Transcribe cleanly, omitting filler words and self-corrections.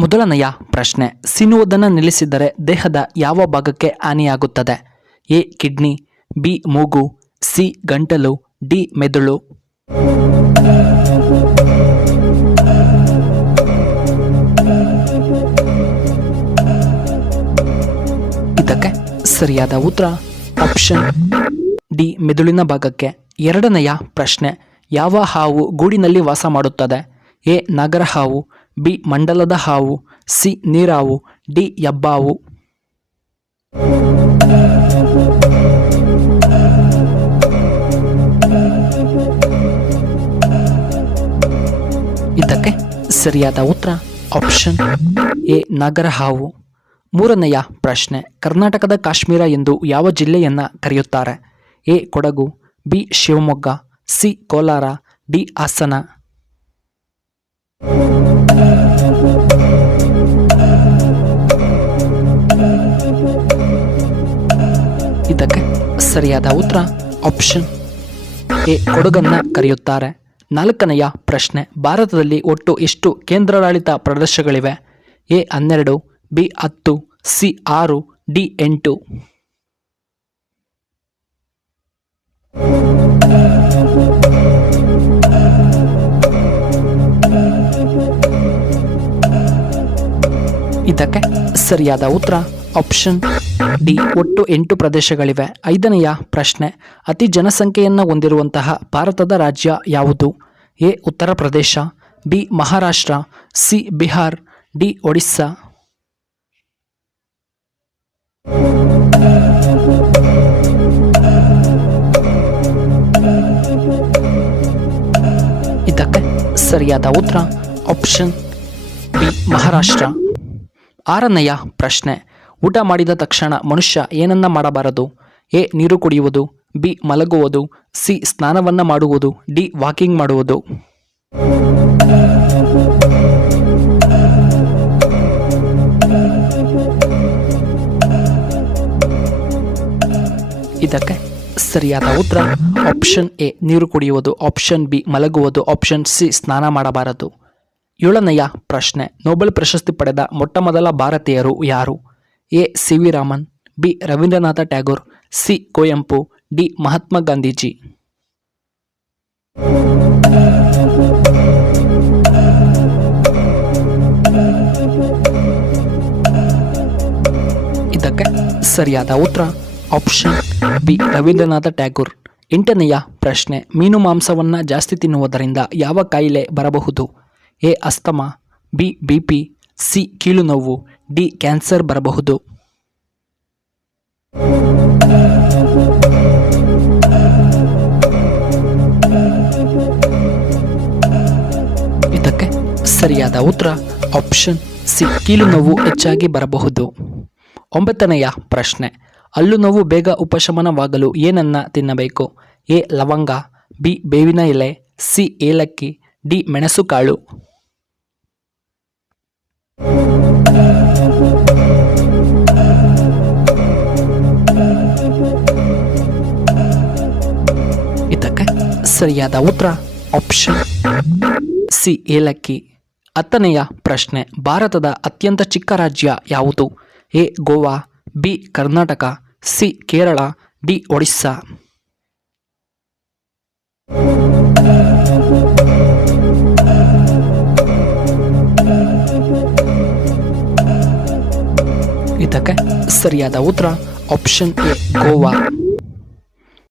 ಮೊದಲನೆಯ ಪ್ರಶ್ನೆ, ಸಿನುವುದನ್ನು ನಿಲ್ಲಿಸಿದರೆ ದೇಹದ ಯಾವ ಭಾಗಕ್ಕೆ ಹಾನಿಯಾಗುತ್ತದೆ? ಎ ಕಿಡ್ನಿ, ಬಿ ಮೂಗು, ಸಿ ಗಂಟಲು, ಡಿ ಮೆದುಳು. ಇದಕ್ಕೆ ಸರಿಯಾದ ಉತ್ತರ ಆಪ್ಷನ್ ಡಿ ಮೆದುಳಿನ ಭಾಗಕ್ಕೆ. ಎರಡನೆಯ ಪ್ರಶ್ನೆ, ಯಾವ ಹಾವು ಗೂಡಿನಲ್ಲಿ ವಾಸ ಮಾಡುತ್ತದೆ? ಎ ನಾಗರ ಹಾವು, ಬಿ ಮಂಡಲದ ಹಾವು, ಸಿ ನೀರಾವು, ಡಿ ಹೆಬ್ಬಾವು. ಇದಕ್ಕೆ ಸರಿಯಾದ ಉತ್ತರ ಆಪ್ಷನ್ ಎ ನಾಗರ ಹಾವು. ಮೂರನೆಯ ಪ್ರಶ್ನೆ, ಕರ್ನಾಟಕದ ಕಾಶ್ಮೀರ ಎಂದು ಯಾವ ಜಿಲ್ಲೆಯನ್ನ ಕರೆಯುತ್ತಾರೆ? A Kodagu, B Shivamogga, C Kolar, D Hassan. ಇದಕ್ಕೆ ಸರಿಯಾದ ಉತ್ತರ ಆಪ್ಷನ್ ಎ ಕೊಡಗನ್ನ ಕರೆಯುತ್ತಾರೆ. ನಾಲ್ಕನೆಯ ಪ್ರಶ್ನೆ, ಭಾರತದಲ್ಲಿ ಒಟ್ಟು ಎಷ್ಟು ಕೇಂದ್ರಾಡಳಿತ ಪ್ರದೇಶಗಳಿವೆ? A 12, B 10, C 6, D 8. ಇದಕ್ಕೆ ಸರಿಯಾದ ಉತ್ತರ ಆಪ್ಷನ್ ಡಿ ಒಟ್ಟು 8 ಪ್ರದೇಶಗಳಿವೆ. ಐದನೆಯ ಪ್ರಶ್ನೆ, ಅತಿ ಜನಸಂಖ್ಯೆಯನ್ನು ಹೊಂದಿರುವಂತಹ ಭಾರತದ ರಾಜ್ಯ ಯಾವುದು? A Uttar Pradesh, B Maharashtra, C Bihar, D Odisha. ಇದಕ್ಕೆ ಸರಿಯಾದ ಉತ್ತರ ಆಪ್ಷನ್ ಬಿ ಮಹಾರಾಷ್ಟ್ರ. ಆರನೆಯ ಪ್ರಶ್ನೆ, ಊಟ ಮಾಡಿದ ತಕ್ಷಣ ಮನುಷ್ಯ ಏನನ್ನ ಮಾಡಬಾರದು? ಎ ನೀರು ಕುಡಿಯುವುದು, ಬಿ ಮಲಗುವುದು, ಸಿ ಸ್ನಾನವನ್ನ ಮಾಡುವುದು, ಡಿ ವಾಕಿಂಗ್ ಮಾಡುವುದು. ಇದಕ್ಕೆ ಸರಿಯಾದ ಉತ್ತರ ಆಪ್ಷನ್ ಎ ನೀರು ಕುಡಿಯುವುದು, ಆಪ್ಷನ್ ಬಿ ಮಲಗುವುದು, ಆಪ್ಷನ್ ಸಿ ಸ್ನಾನ ಮಾಡಬಾರದು. ಏಳನೆಯ ಪ್ರಶ್ನೆ, ನೊಬೆಲ್ ಪ್ರಶಸ್ತಿ ಪಡೆದ ಮೊಟ್ಟಮೊದಲ ಭಾರತೀಯರು ಯಾರು? A C V Raman, B Rabindranath Tagore, C Kuvempu, D Mahatma Gandhiji. ಇದಕ್ಕೆ ಸರಿಯಾದ ಉತ್ತರ ಆಪ್ಷನ್ ಬಿ ರವೀಂದ್ರನಾಥ ಟ್ಯಾಗೋರ್. ಎಂಟನೆಯ ಪ್ರಶ್ನೆ, ಮೀನು ಮಾಂಸವನ್ನು ಜಾಸ್ತಿ ತಿನ್ನುವುದರಿಂದ ಯಾವ ಕಾಯಿಲೆ ಬರಬಹುದು? A asthma, B BP, C ಕೀಲು ನೋವು, ಡಿ ಕ್ಯಾನ್ಸರ್ ಬರಬಹುದು. ಇದಕ್ಕೆ ಸರಿಯಾದ ಉತ್ತರ ಆಪ್ಷನ್ ಸಿ ಕೀಲು ನೋವು ಹೆಚ್ಚಾಗಿ ಬರಬಹುದು. ಒಂಬತ್ತನೆಯ ಪ್ರಶ್ನೆ, ಹಲ್ಲು ನೋವು ಬೇಗ ಉಪಶಮನವಾಗಲು ಏನನ್ನ ತಿನ್ನಬೇಕು? ಎ ಲವಂಗ, ಬಿ ಬೇವಿನ ಎಲೆ, ಸಿ ಏಲಕ್ಕಿ, ಡಿ ಮೆಣಸುಕಾಳು. ಇದಕ್ಕೆ ಸರಿಯಾದ ಉತ್ತರ ಆಪ್ಷನ್ ಸಿ ಏಲಕ್ಕಿ. ಹತ್ತನೆಯ ಪ್ರಶ್ನೆ, ಭಾರತದ ಅತ್ಯಂತ ಚಿಕ್ಕ ರಾಜ್ಯ ಯಾವುದು? A Goa, B Karnataka, C Kerala, D Odisha. ಇದಕ್ಕೆ ಸರಿಯಾದ ಉತ್ತರ ಆಪ್ಷನ್ ಎ ಗೋವಾ.